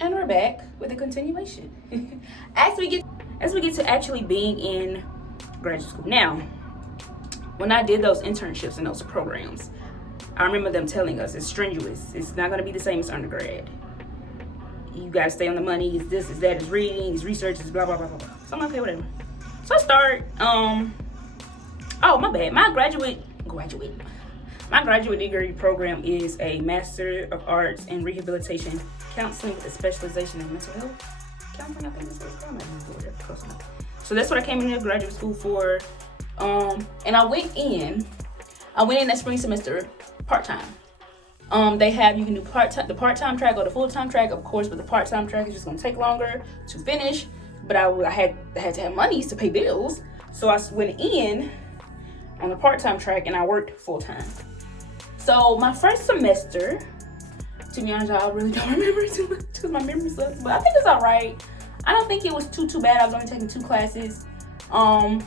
And we're back with a continuation. as we get to actually being in graduate school. Now, when I did those internships and those programs, I remember them telling us it's strenuous. It's not going to be the same as undergrad. You got to stay on the money. It's this, it's that, it's reading, it's research, it's blah, blah, blah, blah, blah. So I'm like, okay, whatever. So I start, oh, my bad. My graduate degree program is a Master of Arts in Rehabilitation Counseling with a specialization in mental health counseling. I think that's what it's called. So that's what I came into graduate school for. And I went in that spring semester part-time. They have, you can do the part-time track or the full-time track, of course, but the part-time track is just going to take longer to finish. But I had to have money to pay bills. So I went in on the part-time track and I worked full-time. So my first semester, to be honest, I really don't remember too much because my memory sucks, but I think it's all right. I don't think it was too bad. I was only taking 2 classes. The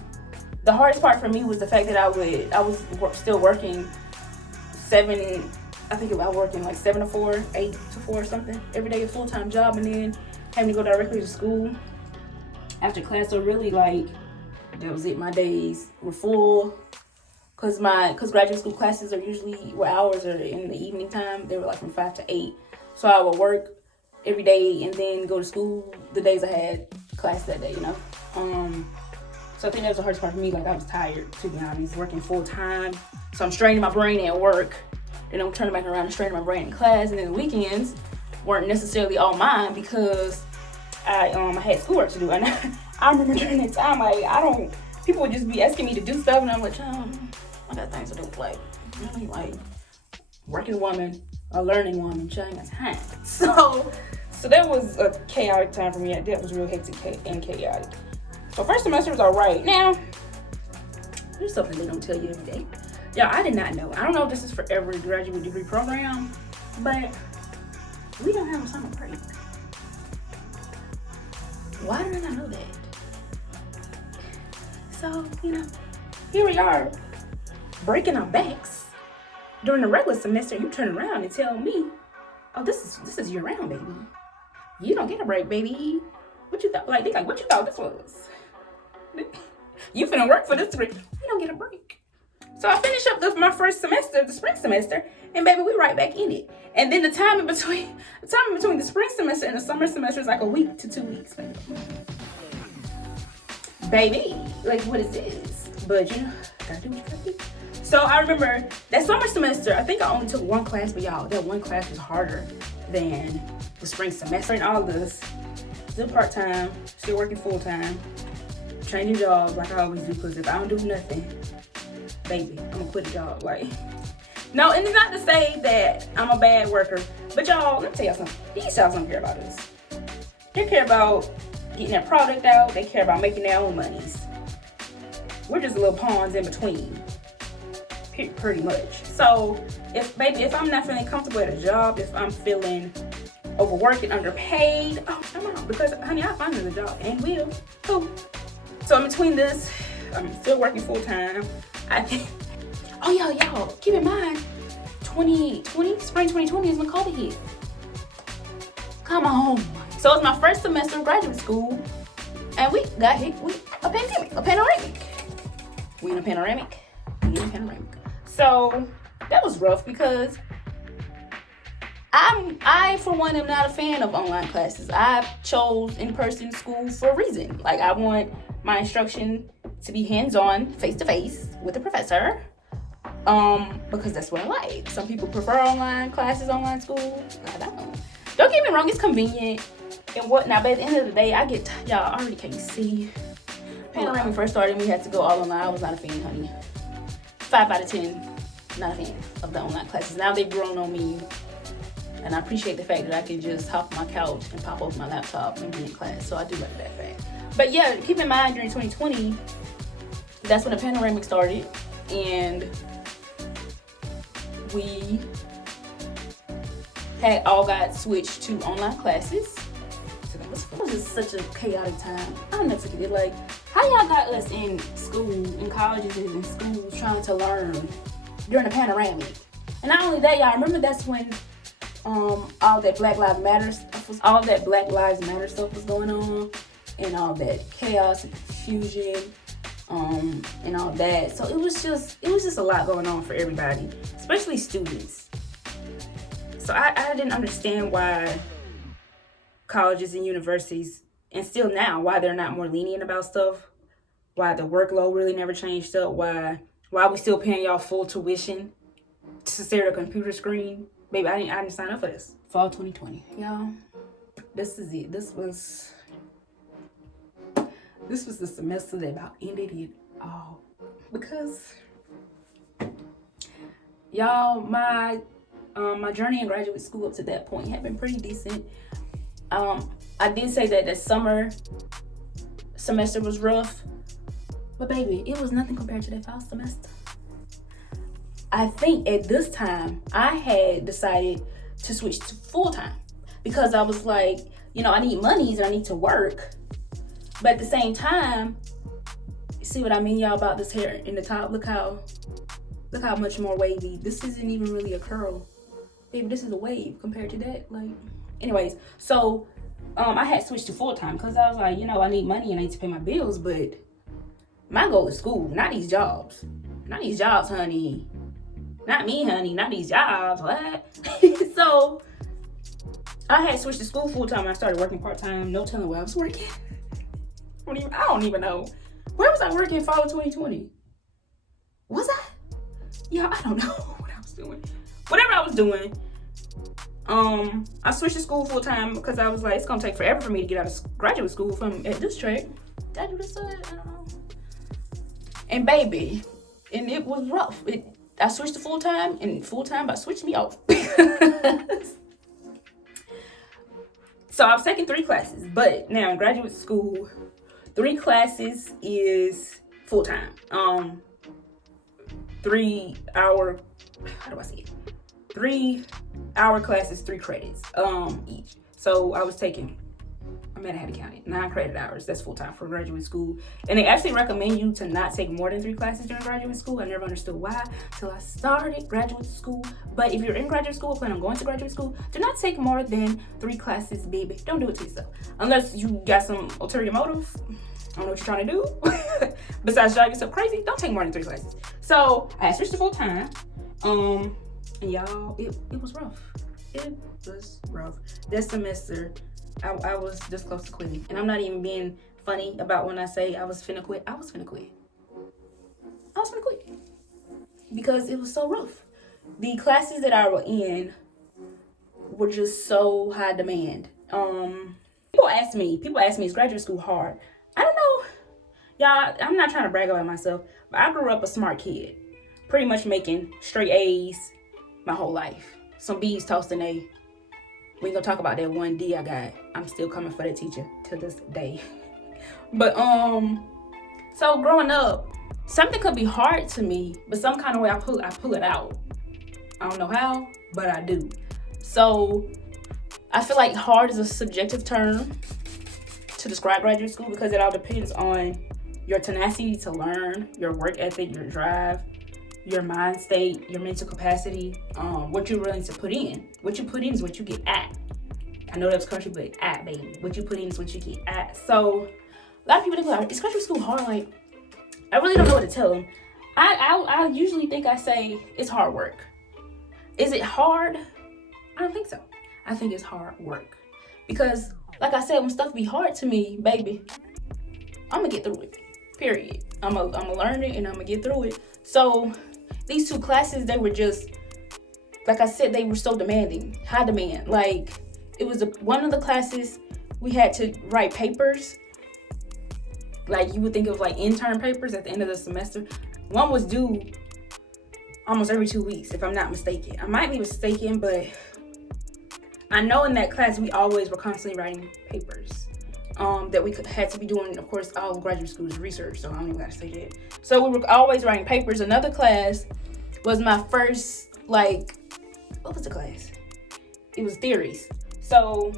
hardest part for me was the fact that I was still working 7, I think about working like 7 to 4, 8 to 4 or something, every day, a full-time job, and then having to go directly to school after class. So really, like, that was it. My days were full. Cause graduate school classes are usually, where hours are in the evening time. They were like from 5 to 8. So I would work every day and then go to school the days I had class that day, you know. So I think that was the hardest part for me. Like, I was tired, to be honest, working full time. So I'm straining my brain at work. Then I'm turning back around and straining my brain in class. And then the weekends weren't necessarily all mine because I had schoolwork to do. And I remember during that time, people would just be asking me to do stuff, and I'm like, I got things to do, like working woman, a learning woman, she ain't got time. So that was a chaotic time for me. That was real hectic and chaotic. So first semester was all right. Now, there's something they don't tell you every day. Y'all, I did not know. I don't know if this is for every graduate degree program, but we don't have a summer break. Why did I not know that? So, here we are, breaking our backs during the regular semester. You turn around and tell me, oh, this is year round, baby. You don't get a break, baby. What you thought? What you thought this was? You finna work for this degree. You don't get a break. So I finish up my first semester, the spring semester, and baby, we right back in it. And then the time in between the spring semester and the summer semester is like a week to 2 weeks, baby. Like, what is this? But gotta do what you gotta do. So I remember that summer semester, I think I only took 1 class, but y'all, that 1 class was harder than the spring semester. And all this, still part-time, still working full-time, changing jobs like I always do, because if I don't do nothing, baby, I'm gonna quit a job. Like, no, and it's not to say that I'm a bad worker, but y'all, let me tell y'all something. These jobs don't care about us. They care about getting their product out. They care about making their own monies. We're just little pawns in between, pretty much. So if I'm not feeling comfortable at a job, if I'm feeling overworked and underpaid, oh, come on, because honey, I'll find another job and will. Cool. So in between this, I'm still working full time. Y'all, keep in mind, 2020, spring 2020 is when COVID hit. Come on. So it's my first semester of graduate school, and we got hit with a panoramic. We in a panoramic. So that was rough because I for one am not a fan of online classes. I chose in-person school for a reason. Like, I want my instruction to be hands-on, face-to-face with the professor. Because that's what I like. Some people prefer online classes, online school. I don't get me wrong, it's convenient and whatnot, but at the end of the day, y'all, I already can't see. Panoramic when we first started, we had to go all online. I was not a fan, honey. 5 out of 10, not a fan of the online classes. Now they've grown on me, and I appreciate the fact that I can just hop on my couch and pop open my laptop and be in class. So I do like that fact. But yeah, keep in mind, during 2020, that's when the panoramic started, and we had all got switched to online classes. So that was just such a chaotic time. I'll never forget it. Like, how y'all got us in school, in colleges and schools, trying to learn during the panoramic? And not only that, y'all, remember that's when all that Black Lives Matter all that Black Lives Matter stuff was going on, and all that chaos and confusion, and all that. So it was just a lot going on for everybody, especially students. So I didn't understand why colleges and universities, and still now, why they're not more lenient about stuff, why the workload really never changed up, why we still paying y'all full tuition to stare at a computer screen. Baby, I didn't sign up for this. Fall 2020. Y'all, this is it. This was the semester that about ended it all. Because, y'all, my journey in graduate school up to that point had been pretty decent. I did say that the summer semester was rough, but baby, it was nothing compared to that fall semester. I think at this time, I had decided to switch to full-time because I was like, I need monies and I need to work. But at the same time, see what I mean, y'all, about this hair in the top? Look how much more wavy. This isn't even really a curl. Baby, this is a wave compared to that. Like, anyways, so I had switched to full-time because I was like, I need money and I need to pay my bills, but my goal is school, not these jobs. Not these jobs, honey. Not me, honey. Not these jobs. What? So I had switched to school full-time. I started working part-time. No telling where I was working. I don't even know. Where was I working in fall of 2020? Was I? Yeah, I don't know what I was doing. Whatever I was doing, I switched to school full-time because I was like, it's going to take forever for me to get out of graduate school from at this track. Did I do this? I don't know. And baby, and it was rough. I switched to full-time, and full-time about switched me off. So I was taking 3 classes, but now in graduate school, 3 classes is full-time. 3-hour, how do I say it? 3-hour classes, 3 credits each. So I had to count it, 9 credit hours. That's full-time for graduate school. And they actually recommend you to not take more than 3 classes during graduate school. I never understood why till I started graduate school. But if you're in graduate school, plan on going to graduate school, do not take more than 3 classes, baby. Don't do it to yourself. Unless you got some ulterior motive. I don't know what you're trying to do. Besides drive yourself crazy, don't take more than 3 classes. So I switched to full-time. And y'all, it was rough. It was rough. That semester, I was this close to quitting. And I'm not even being funny about when I say I was finna quit. I was finna quit. Because it was so rough. The classes that I were in were just so high demand. People ask me, is graduate school hard? I don't know. Y'all, I'm not trying to brag about myself, but I grew up a smart kid. Pretty much making straight A's my whole life. Some B's tossed an A. We ain't gonna talk about that 1 D I got. I'm still coming for that teacher to this day. But so growing up, something could be hard to me, but some kind of way I pull it out. I don't know how, but I do. So I feel like hard is a subjective term to describe graduate school because it all depends on your tenacity to learn, your work ethic, your drive, your mind state, your mental capacity, what you're willing to put in. What you put in is what you get at. I know that was country, but at, baby. What you put in is what you get at. So a lot of people think, is graduate school hard? Like, I really don't know what to tell them. I usually think I say it's hard work. Is it hard? I don't think so. I think it's hard work. Because, like I said, when stuff be hard to me, baby, I'm going to get through it. Period. I'm going to learn it and I'm going to get through it. So these 2 classes, they were just, like I said, they were so demanding. High demand. Like, it was one of the classes we had to write papers. Like, you would think of like intern papers at the end of the semester. One was due almost every 2 weeks, if I'm not mistaken. I might be mistaken, but I know in that class we always were constantly writing papers that we had to be doing. Of course, all graduate school is research, so I don't even gotta say that. So we were always writing papers. Another class was my first, like, what was the class? It was theories. So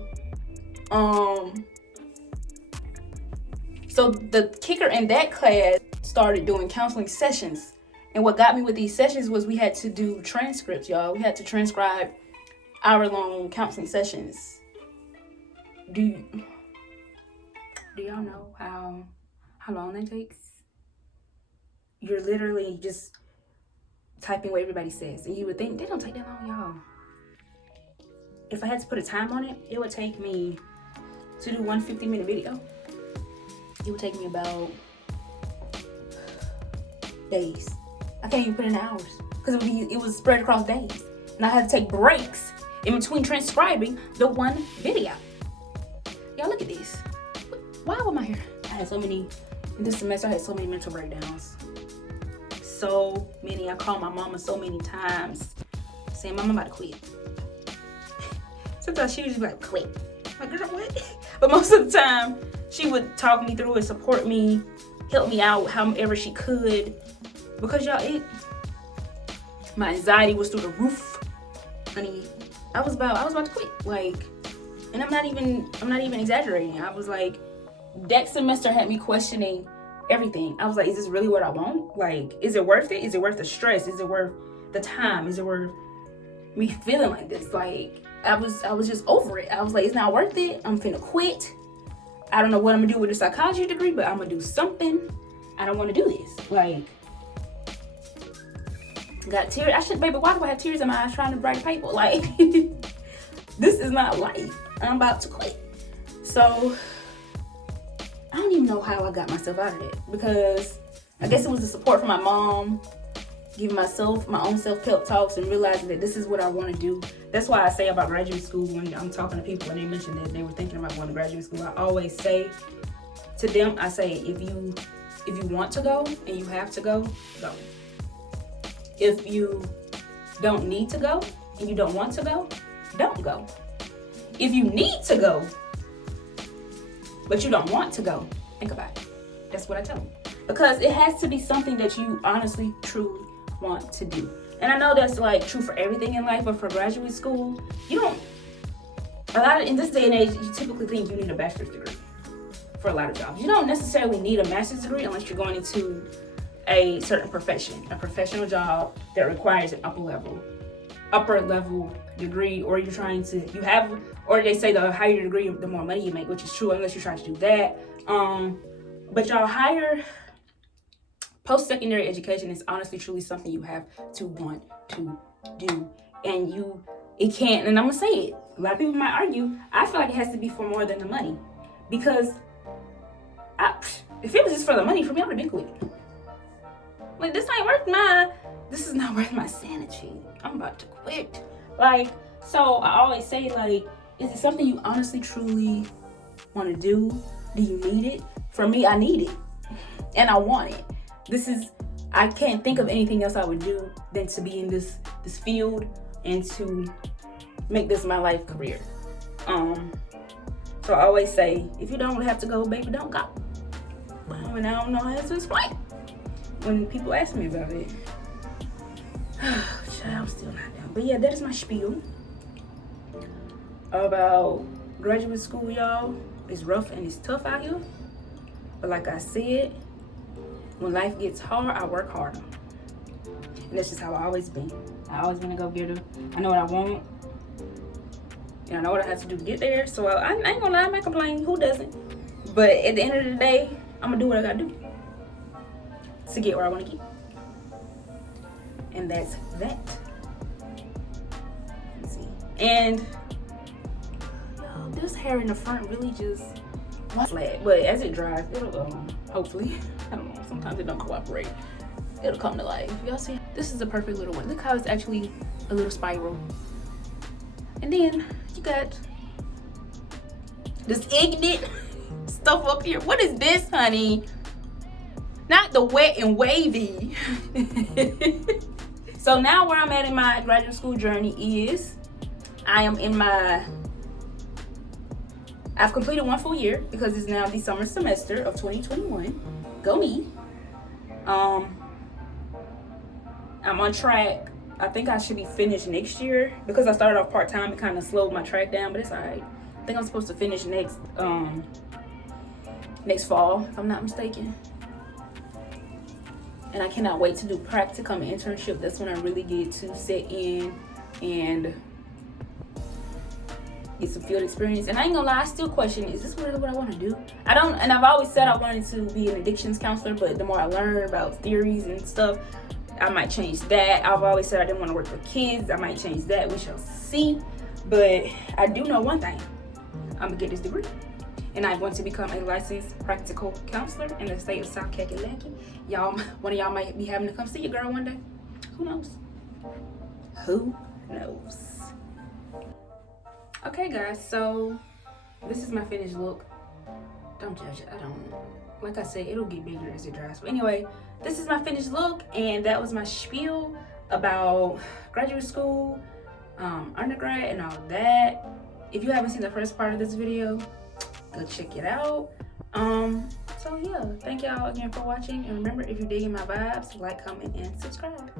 the kicker in that class started doing counseling sessions. And what got me with these sessions was we had to do transcripts, y'all. We had to transcribe hour-long counseling sessions. Do y'all know how long that takes? You're literally just typing what everybody says, and you would think they don't take that long, y'all. If I had to put a time on it, it would take me to do one 50-minute video. It would take me about days. I can't even put in hours because it was spread across days, and I had to take breaks in between transcribing the one video. Y'all look at this. Why am I here? I had so many in this semester. I had so many mental breakdowns. So many. I called my mama so many times saying, "Mama, I'm about to quit." Sometimes she was just like, "Quit." I'm like, girl, what? But most of the time, she would talk me through it, support me, help me out however she could. Because y'all, my anxiety was through the roof. Honey, I was about to quit. Like, and I'm not even exaggerating. I was like, that semester had me questioning everything. I was like, is this really what I want? Like, is it worth it? Is it worth the stress? Is it worth the time? Is it worth me feeling like this? Like, I was just over it. I was like, it's not worth it. I'm finna quit. I don't know what I'm gonna do with a psychology degree, but I'm gonna do something. I don't want to do this. Like, got tears. Baby, why do I have tears in my eyes trying to write a paper? Like, this is not life. I'm about to quit. So, I don't even know how I got myself out of it, because I guess it was the support from my mom, giving myself my own self-help talks and realizing that this is what I want to do. That's why I say about graduate school when I'm talking to people and they mention that they were thinking about going to graduate school. I always say to them, I say, if you want to go and you have to go, go. If you don't need to go and you don't want to go, don't go. If you need to go, but you don't want to go, think about it. That's what I tell them. Because it has to be something that you honestly, truly want to do. And I know that's like true for everything in life, but for graduate school, in this day and age, you typically think you need a bachelor's degree for a lot of jobs. You don't necessarily need a master's degree unless you're going into a certain profession, a professional job that requires an upper level degree, or or they say the higher your degree, the more money you make, which is true unless you're trying to do that. But y'all, higher post-secondary education is honestly truly something you have to want to do. And it can't, and I'm gonna say it, a lot of people might argue, I feel like it has to be for more than the money. Because if it was just for the money, for me, I would have been quit. Like, this is not worth my sanity. I'm about to quit. Like, so I always say, like, is it something you honestly, truly want to do? Do you need it? For me, I need it. And I want it. I can't think of anything else I would do than to be in this field and to make this my life career. So I always say, if you don't have to go, baby, don't go. And I don't know how to explain when people ask me about it. I'm still not done. But yeah, that is my spiel about graduate school, y'all. It's rough and it's tough out here. But like I said, when life gets hard, I work harder. And that's just how I always been. I always been a go-getter. I know what I want. And I know what I have to do to get there. So I ain't gonna lie, I might complain. Who doesn't? But at the end of the day, I'm gonna do what I gotta do to get where I wanna get. And that's that. Let's see. And this hair in the front really just flat. But as it dries, it'll hopefully, I don't know, sometimes it don't cooperate. It'll come to life. Y'all see? This is a perfect little one. Look how it's actually a little spiral. And then you got this ignorant stuff up here. What is this, honey? Not the wet and wavy. So now where I'm at in my graduate school journey is I've completed one full year because it's now the summer semester of 2021. Go me. I'm on track. I think I should be finished next year because I started off part-time. It kind of slowed my track down, but it's all right. I think I'm supposed to finish next fall, if I'm not mistaken. And I cannot wait to do practicum and internship. That's when I really get to sit in and get some field experience. And I ain't gonna lie, I still question, is this really what I want to do? And I've always said I wanted to be an addictions counselor, but the more I learn about theories and stuff, I might change that. I've always said I didn't want to work with kids. I might change that. We shall see. But I do know one thing. I'm gonna get this degree, and I'm going to become a licensed practical counselor in the state of South Carolina. Y'all, one of y'all might be having to come see your girl one day. Who knows? Who knows? Okay, guys. So this is my finished look. Don't judge it. I don't. Like I said, it'll get bigger as it dries. But anyway, this is my finished look, and that was my spiel about graduate school, undergrad, and all that. If you haven't seen the first part of this video, go check it out. So yeah, thank y'all again for watching, and remember, if you're digging my vibes, like, comment, and subscribe.